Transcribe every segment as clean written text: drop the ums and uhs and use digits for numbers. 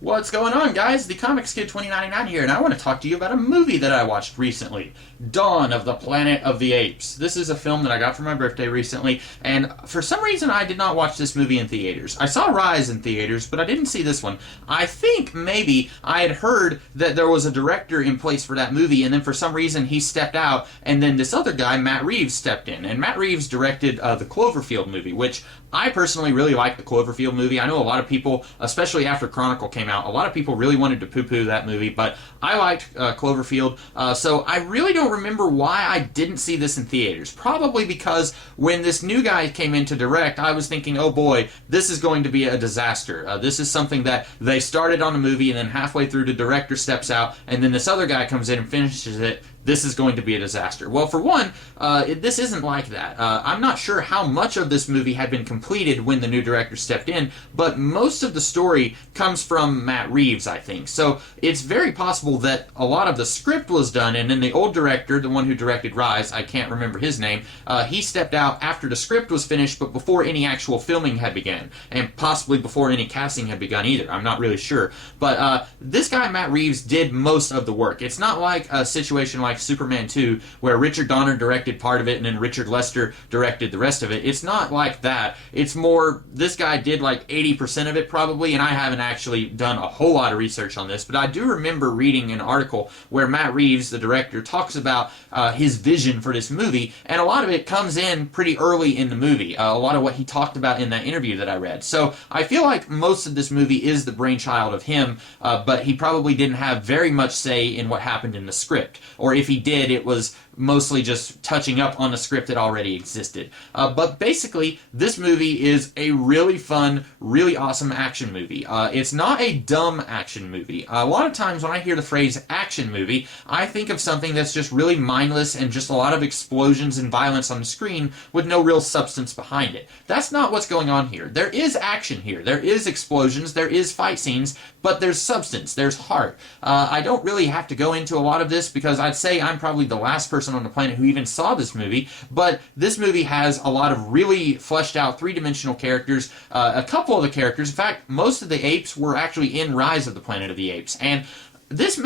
What's going on, guys? The Comics Kid 2099 here, and I want to talk to you about a movie that I watched recently, Dawn of the Planet of the Apes. This is a film that I got for my birthday recently, and for some reason I did not watch this movie in theaters. I saw Rise in theaters, but I didn't see this one. I think maybe I had heard that there was a director in place for that movie, and then for some reason he stepped out, and then this other guy, Matt Reeves, stepped in. And Matt Reeves directed the Cloverfield movie, which I personally really like the Cloverfield movie. I know a lot of people, especially after Chronicle came out, a lot of people really wanted to poo-poo that movie, but I liked Cloverfield, so I really don't remember why I didn't see this in theaters. Probably because when this new guy came in to direct, I was thinking, oh boy, this is going to be a disaster. This is something that they started on a movie, and then halfway through the director steps out, and then this other guy comes in and finishes it. This is going to be a disaster. Well, for one, this isn't like that. I'm not sure how much of this movie had been completed when the new director stepped in, but most of the story comes from Matt Reeves, I think. So it's very possible that a lot of the script was done, and then the old director, the one who directed Rise, I can't remember his name, he stepped out after the script was finished, but before any actual filming had begun, and possibly before any casting had begun either. I'm not really sure. But this guy, Matt Reeves, did most of the work. It's not like a situation like Superman 2, where Richard Donner directed part of it and then Richard Lester directed the rest of it. It's not like that. It's more, this guy did like 80% of it probably, and I haven't actually done a whole lot of research on this, but I do remember reading an article where Matt Reeves, the director, talks about his vision for this movie, and a lot of it comes in pretty early in the movie. A lot of what he talked about in that interview that I read. So I feel like most of this movie is the brainchild of him, but he probably didn't have very much say in what happened in the script. Or if he did, it was mostly just touching up on a script that already existed. But basically, this movie is a really fun, really awesome action movie. It's not a dumb action movie. A lot of times when I hear the phrase action movie, I think of something that's just really mindless and just a lot of explosions and violence on the screen with no real substance behind it. That's not what's going on here. There is action here. There is explosions. There is fight scenes, but there's substance. There's heart. I don't really have to go into a lot of this because I'd say I'm probably the last person on the planet who even saw this movie, but this movie has a lot of really fleshed out three-dimensional characters. A couple of the characters, in fact, most of the apes were actually in Rise of the Planet of the Apes, and this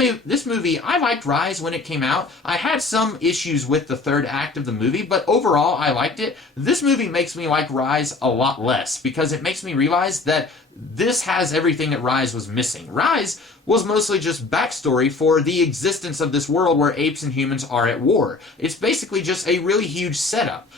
movie, I liked Rise when it came out. I had some issues with the third act of the movie, but overall I liked it. This movie makes me like Rise a lot less because it makes me realize that this has everything that Rise was missing. Rise was mostly just backstory for the existence of this world where apes and humans are at war. It's basically just a really huge setup.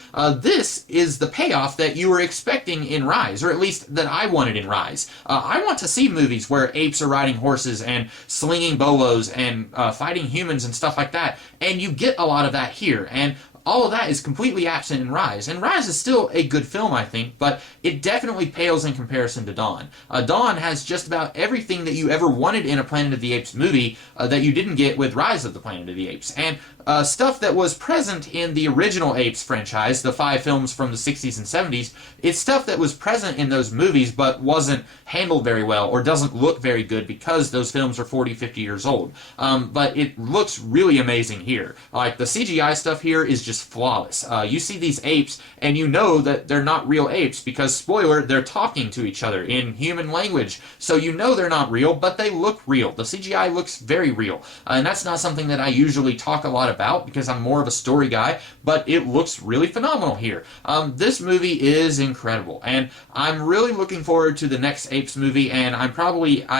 This is the payoff that you were expecting in Rise, or at least that I wanted in Rise. I want to see movies where apes are riding horses and slinging bolos and fighting humans and stuff like that, and you get a lot of that here. And all of that is completely absent in Rise. And Rise is still a good film, I think, but it definitely pales in comparison to Dawn. Dawn has just about everything that you ever wanted in a Planet of the Apes movie that you didn't get with Rise of the Planet of the Apes. And stuff that was present in the original Apes franchise, the 5 films from the 60s and 70s, it's stuff that was present in those movies but wasn't handled very well or doesn't look very good because those films are 40, 50 years old. But it looks really amazing here. Like, the CGI stuff here is just flawless. You see these apes and you know that they're not real apes because, spoiler, they're talking to each other in human language. So you know they're not real, but they look real. The CGI looks very real. And that's not something that I usually talk a lot about because I'm more of a story guy, but it looks really phenomenal here. This movie is incredible, and I'm really looking forward to the next Apes movie, and I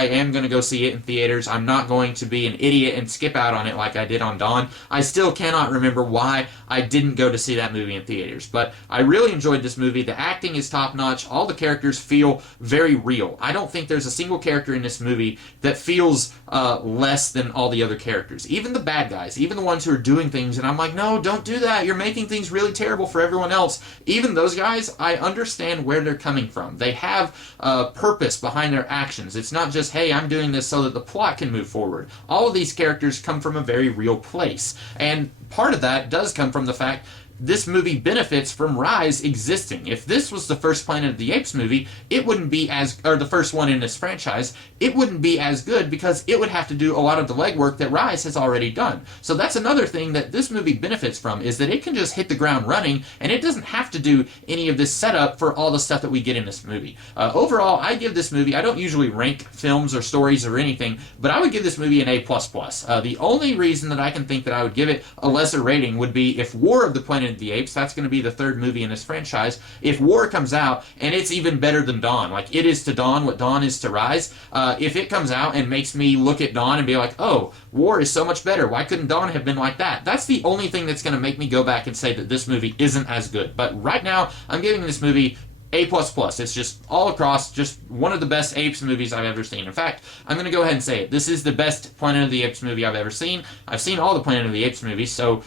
am going to go see it in theaters. I'm not going to be an idiot and skip out on it like I did on Dawn. I still cannot remember why I didn't go to see that movie in theaters, but I really enjoyed this movie. The acting is top-notch. All the characters feel very real. I don't think there's a single character in this movie that feels less than all the other characters. Even the bad guys, even the ones who are doing things, and I'm like, no, don't do that. You're making things really terrible for everyone else. Even those guys, I understand where they're coming from. They have purpose behind their actions. It's not just, hey, I'm doing this so that the plot can move forward. All of these characters come from a very real place, and part of that does come from the fact this movie benefits from Rise existing. If this was the first Planet of the Apes movie, it wouldn't be as, or the first one in this franchise, it wouldn't be as good because it would have to do a lot of the legwork that Rise has already done. So that's another thing that this movie benefits from, is that it can just hit the ground running, and it doesn't have to do any of this setup for all the stuff that we get in this movie. Overall, I give this movie, I don't usually rank films or stories or anything, but I would give this movie an A++. The only reason that I can think that I would give it a lesser rating would be if War of the Planet of the Apes, that's going to be the third movie in this franchise, if War comes out and it's even better than Dawn, like it is to Dawn what Dawn is to Rise, if it comes out and makes me look at Dawn and be like, oh, War is so much better, why couldn't Dawn have been like that? That's the only thing that's going to make me go back and say that this movie isn't as good. But right now, I'm giving this movie A++. It's just all across, just one of the best Apes movies I've ever seen. In fact, I'm going to go ahead and say it. This is the best Planet of the Apes movie I've ever seen. I've seen all the Planet of the Apes movies, so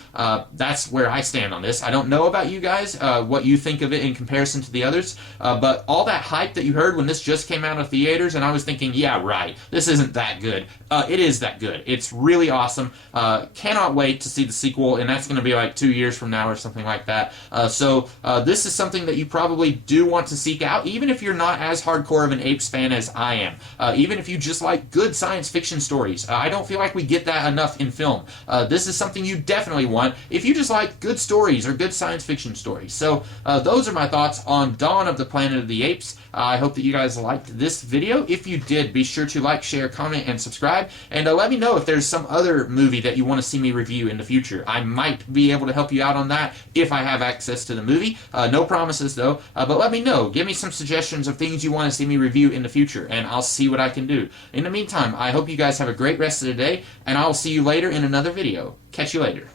that's where I stand on this. I don't know about you guys, what you think of it in comparison to the others, but all that hype that you heard when this just came out of theaters, and I was thinking, yeah, right, this isn't that good. It is that good. It's really awesome. Cannot wait to see the sequel, and that's going to be like 2 years from now or something like that. So this is something that you probably do want to seek out, even if you're not as hardcore of an Apes fan as I am. Even if you just like good science fiction stories. I don't feel like we get that enough in film. This is something you definitely want if you just like good stories or good science fiction stories. So those are my thoughts on Dawn of the Planet of the Apes. I hope that you guys liked this video. If you did, be sure to like, share, comment, and subscribe. And let me know if there's some other movie that you want to see me review in the future. I might be able to help you out on that if I have access to the movie. No promises, though. But let me know. Give me some suggestions of things you want to see me review in the future, and I'll see what I can do. In the meantime, I hope you guys have a great rest of the day, and I'll see you later in another video. Catch you later.